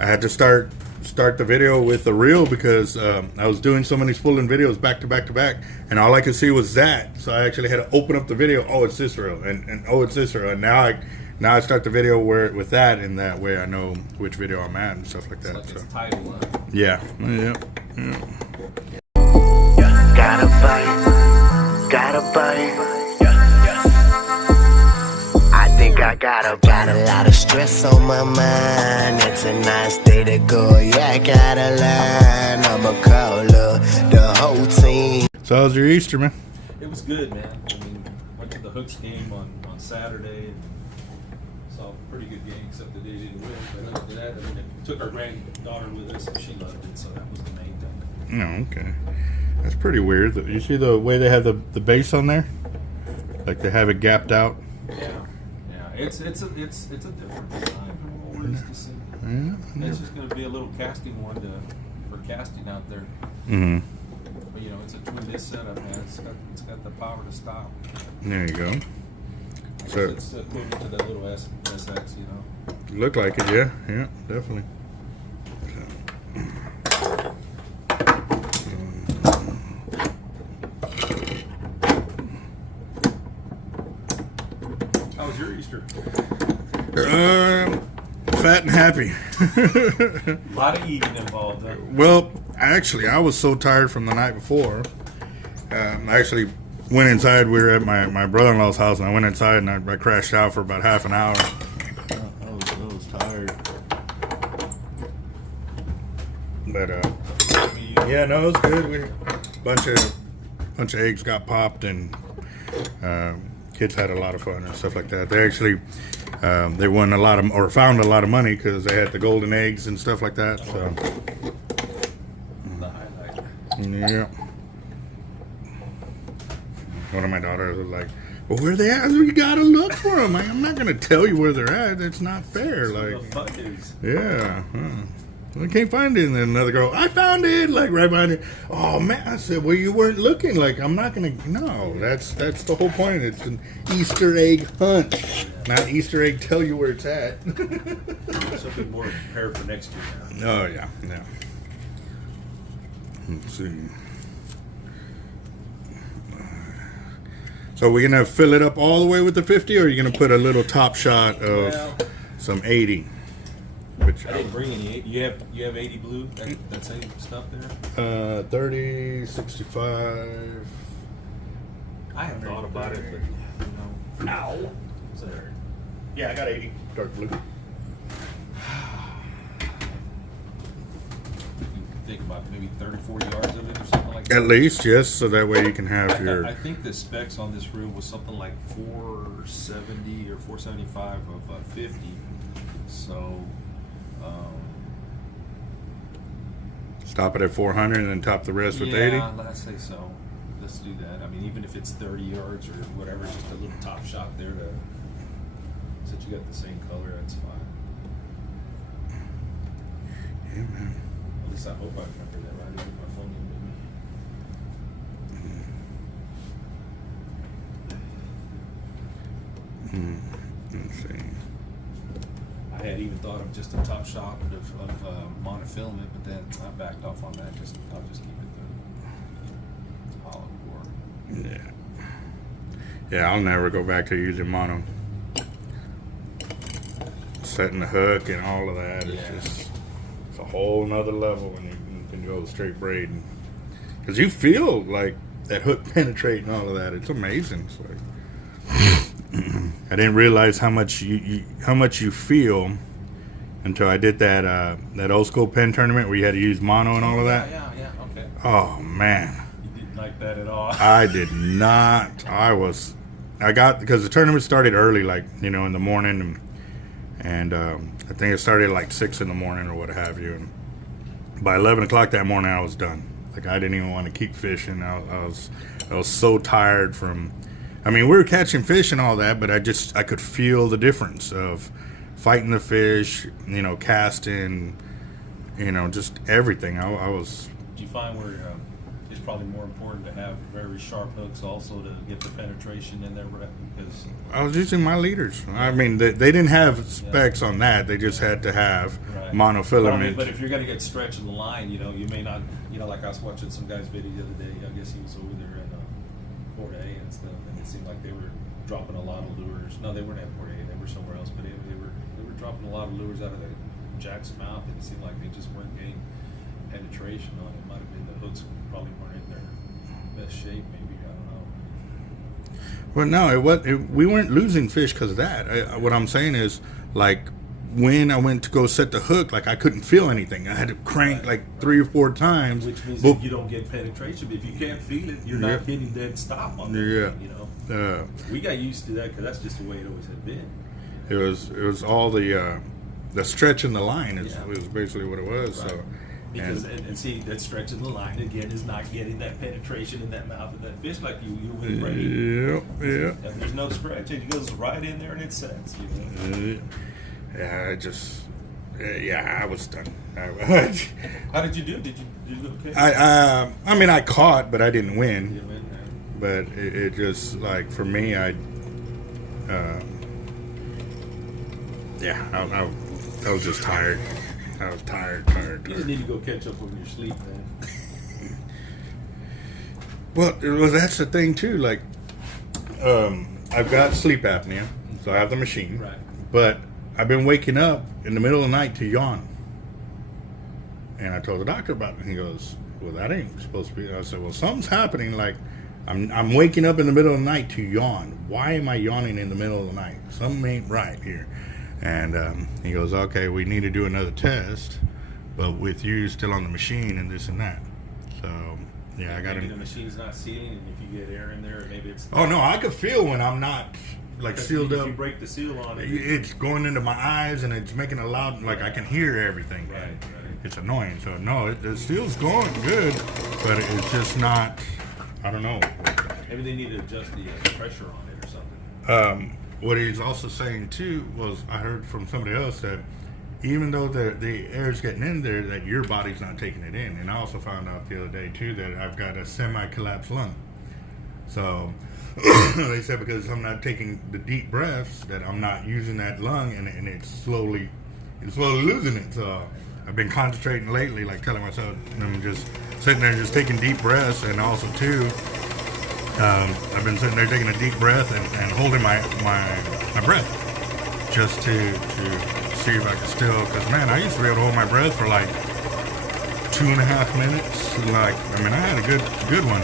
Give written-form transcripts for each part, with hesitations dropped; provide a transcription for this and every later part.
I had to start the video with the reel because I was doing so many spooling videos back to back to back, and all I could see was that. So I actually had to open up the video. Oh, it's this reel, and oh, it's this reel, and now I start the video with that, and that way I know which video I'm at and stuff like that. It's like its title, huh? Yeah. Gotta bite. I think I got a lot of stress on my mind. It's a nice day to go. Yeah, I got a line. I'ma call the whole team. So how's your Easter, man? It was good, man. I mean, went to the Hooks game on Saturday and saw a pretty good game, except that they didn't win. But other than that, I mean, we took our granddaughter with us and she loved it, so that was the main thing. Oh, okay. That's pretty weird. You see the way they have the base on there? Like they have it gapped out. Yeah. It's a different design from what we're used to seeing. Yeah. It's just going to be a little casting one for casting out there. Mm-hmm. But you know, it's a twin disc setup, man. It's got the power to stop. There you go. So It's equivalent to that little SX, you know. look like it, yeah, definitely. How was your Easter? Fat and happy. A lot of eating involved, huh? Well, actually, I was so tired from the night before. I actually went inside. We were at my brother-in-law's house, and I went inside and I crashed out for about half an hour. I was tired. But yeah, no, it was good. We bunch of eggs got popped, and kids had a lot of fun and stuff like that. They actually they won a lot of, or found a lot of money because they had the golden eggs and stuff like that. So The highlight. yeah. One of my daughters was like, "Well, where they at? We gotta look for them." Like, I'm not gonna tell you where they're at. It's not fair. Like, The fuck is. yeah. I can't find it. And then another girl, I found it, like right behind it. Oh man, I said, well, you weren't looking. Like, I'm not gonna. No, that's the whole point. It's an Easter egg hunt, not Easter egg tell you where it's at. Something more prepared for next year now. Oh yeah. Let's see. So we're gonna fill it up all the way with the 50, or are you gonna put a little top shot of some 80? Which I didn't bring any. You have 80 blue. That same stuff there. 30, 65. I haven't thought about it, but you know. Ow. Sorry. Yeah, I got 80 dark blue. Think about maybe 30, 40 yards of it or something like that. At least, yes, so that way you can have your. I think the specs on this reel was something like 470 or 475 of 50. So. Stop it at 400 and then top the rest with 80? Yeah, let's say so. Let's do that. I mean, even if it's 30 yards or whatever, just a little top shot there to so that you got the same color, that's fine. Yeah, man. At least I hope I remember that right. I didn't get my phone in with me. Let's see. I had even thought of just a top shot of monofilament, but then I backed off on that. I'll just keep it the hollow core. Yeah. Yeah, I'll never go back to using mono. Setting the hook and all of that. It's a whole nother level when you can go straight braiding. Because you feel like that hook penetrate and all of that. It's amazing. It's like, I didn't realize how much you feel until I did that old school pen tournament where you had to use mono and all of that. Yeah, okay. Oh man, You didn't like that at all. I did not. Because the tournament started early, like in the morning, and I think it started at like 6 in the morning or what have you. And by 11 o'clock that morning, I was done. Like I didn't even want to keep fishing. I was so tired from. I mean, we were catching fish and all that, but I could feel the difference of fighting the fish, casting, just everything. I was. Did you find where it's probably more important to have very sharp hooks also to get the penetration in there, because I was using my leaders. I mean, they didn't have specs on that. They just had to have monofilament. But if you're going to get stretch in the line, you may not, like I was watching some guy's video the other day. I guess he was over there in Port A and stuff, and it seemed like they were dropping a lot of lures. No, they weren't at Port A. They were somewhere else, but they were dropping a lot of lures out of the jack's mouth, and it seemed like they just weren't getting penetration on it. Might have been the hooks probably weren't in their best shape, maybe. I don't know. Well, no, we weren't losing fish because of that. What I'm saying is, like, when I went to go set the hook, like, I couldn't feel anything. I had to crank like 3 or 4 times. Which means that you don't get penetration. But if you can't feel it, you're not hitting dead stop on it. We got used to that because that's just the way it always had been. It was all the stretch in the line is basically what it was. Right. So. Because and see, that stretch in the line again is not getting that penetration in that mouth of that fish like you with braid. Yeah. If there's no stretch, it goes right in there and it sets. I was done. How did you do? Did you do okay? I mean, I caught, but I didn't win. But it just, like, for me, I was just tired. I was tired. You just need to go catch up on your sleep, man. Well, that's the thing too. Like, I've got sleep apnea, so I have the machine. Right. But I've been waking up in the middle of the night to yawn. And I told the doctor about it, and he goes, "Well, that ain't supposed to be." I said, "Well, something's happening. Like, I'm waking up in the middle of the night to yawn. Why am I yawning in the middle of the night? Something ain't right here." And he goes, "Okay, we need to do another test, but with you still on the machine and this and that." So yeah, I got maybe the machine's not sealing, and if you get air in there, maybe it's. Oh no, I could feel when I'm not like sealed up. If you break the seal on it, it's going into my eyes and it's making a loud, like I can hear everything. Right. It's annoying. So no, the seal's going good, but it's just not. I don't know. Maybe they need to adjust the pressure on it or something. What he's also saying too was, I heard from somebody else that even though the air's getting in there, that your body's not taking it in. And I also found out the other day too that I've got a semi-collapsed lung. So they said because I'm not taking the deep breaths, that I'm not using that lung, and it's slowly losing it. So I've been concentrating lately, like telling myself, I'm just sitting there just taking deep breaths, and also too, I've been sitting there taking a deep breath and holding my breath just to see if I can still, because man, I used to be able to hold my breath for like 2.5 minutes. Like, I mean, I had a good one.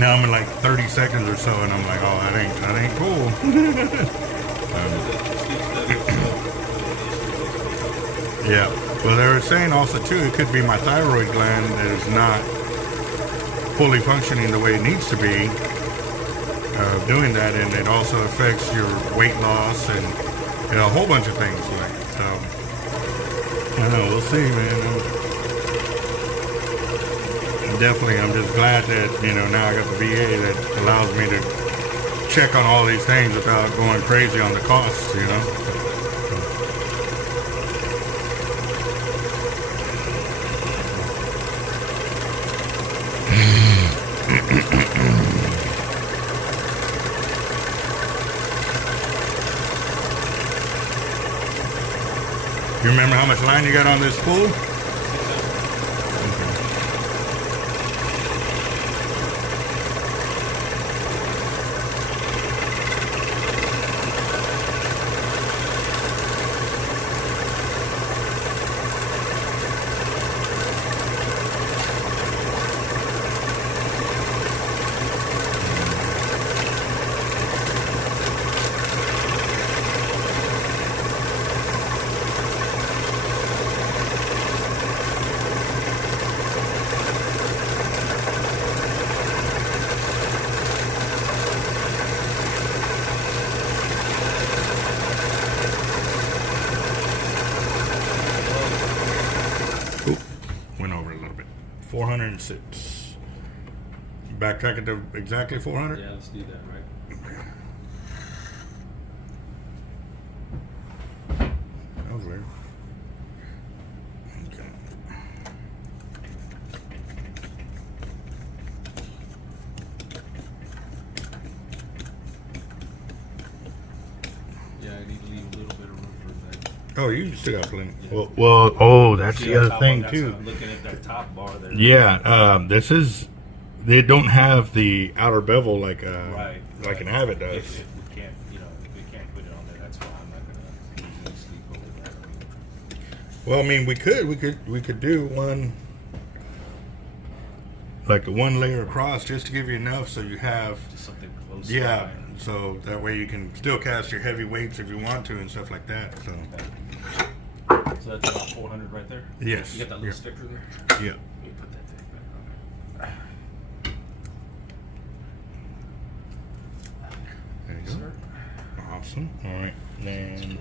Now I'm in like 30 seconds or so, and I'm like, oh, that ain't cool. Yeah. Well, they were saying also too, it could be my thyroid gland that is not fully functioning the way it needs to be, doing that, and it also affects your weight loss and a whole bunch of things. Like, so I don't know, we'll see, man. I'm just glad that now I got the VA that allows me to check on all these things without going crazy on the costs. You remember how much line you got on this spool? Went over a little bit. 406. Backtrack it to exactly 400? Yeah, let's do that, right? Okay. That was weird. Okay. Oh, you still got plenty. Well, oh, that's See the that other top thing one? too. I'm looking at that top bar there. Yeah, this is. They don't have the outer bevel like Right. like an Avet does. If we can't, if we can't put it on there, that's why I'm not gonna usually sleep over that. Well, I mean, we could do one, like a 1 layer across, just to give you enough, so you have. Just something close. Yeah, so that way you can still cast your heavy weights if you want to and stuff like that. So. So that's about 400 right there. Yes. You got that little Yeah. sticker there. Yeah. Let me put that thing back on There you there. go. Sir. Awesome. All right. Then.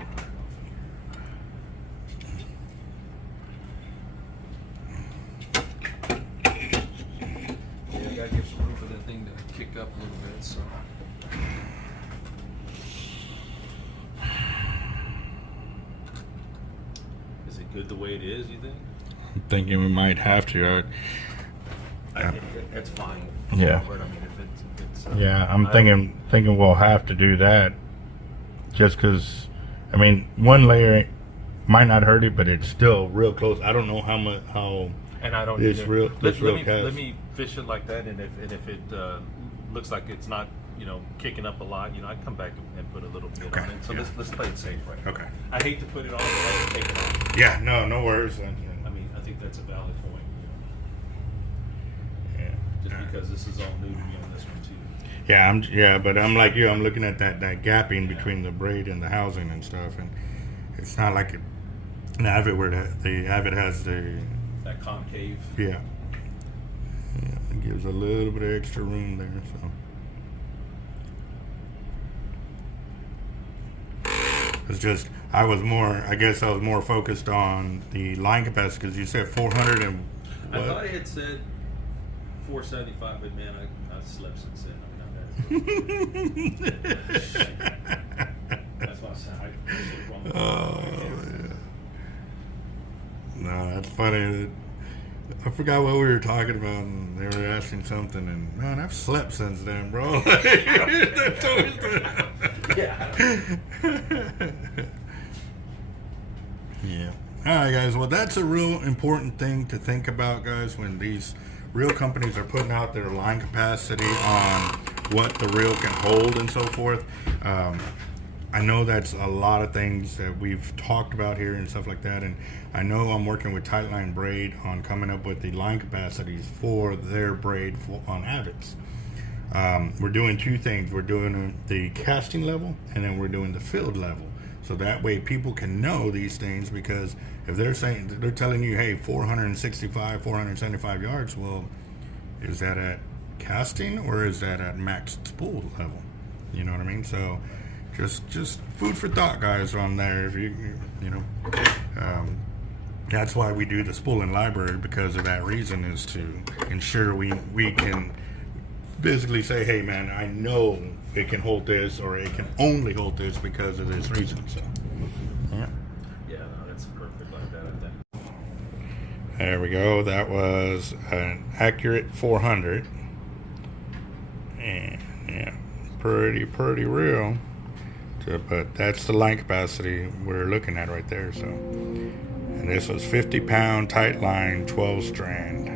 Yeah, I gotta give some room for that thing to kick up a little bit. So. Is it good the way it is? You think? I'm thinking we might have to. I think that's fine. Yeah. But I mean, if it's Yeah, I'm thinking we'll have to do that, just because. I mean, 1 layer might not hurt it, but it's still real close. I don't know how. And I don't. It's either. real. It's real cast. Let me fish it like that, and if it looks like it's not kicking up a lot, I can come back and put a little bit Okay, on it. So yeah. let's play it safe, right? Okay. I hate to put it on, but I hate to take it off. Yeah. No worries. I mean, I think that's a valid point. Yeah. Just because this is all new to me on this one too. Yeah, but I'm like you. I'm looking at that gapping between the braid and the housing and stuff, and it's not like an Avet where the Avet has the That concave. yeah. It gives a little bit of extra room there. So it's just I guess I was more focused on the line capacity because you said 400 and I what? thought it had said 475, but man, I slept since then. That's why I said Oh, yeah. No, that's funny. I forgot what we were talking about, and they were asking something, and man, I've slept since then, bro. That's always yeah. All right, guys. Well, that's a real important thing to think about, guys, when these reel companies are putting out their line capacity on what the reel can hold and so forth. I know that's a lot of things that we've talked about here and stuff like that, and I know I'm working with Tightline Braid on coming up with the line capacities for their braid on Avets. We're doing 2 things. We're doing the casting level, and then we're doing the field level. So that way people can know these things, because if they're telling you, hey, 465, 475 yards, well, is that at casting or is that at max spool level? You know what I mean? So just food for thought, guys, on there. If you that's why we do the spooling library, because of that reason, is to ensure we can basically say, hey man, I know it can hold this, or it can only hold this because of this reason. So yeah. Yeah, no, that's perfect like that, I think. There we go. That was an accurate 400, and yeah, pretty real. But that's the line capacity we're looking at right there. So, and this was 50-pound tight line, 12 strands.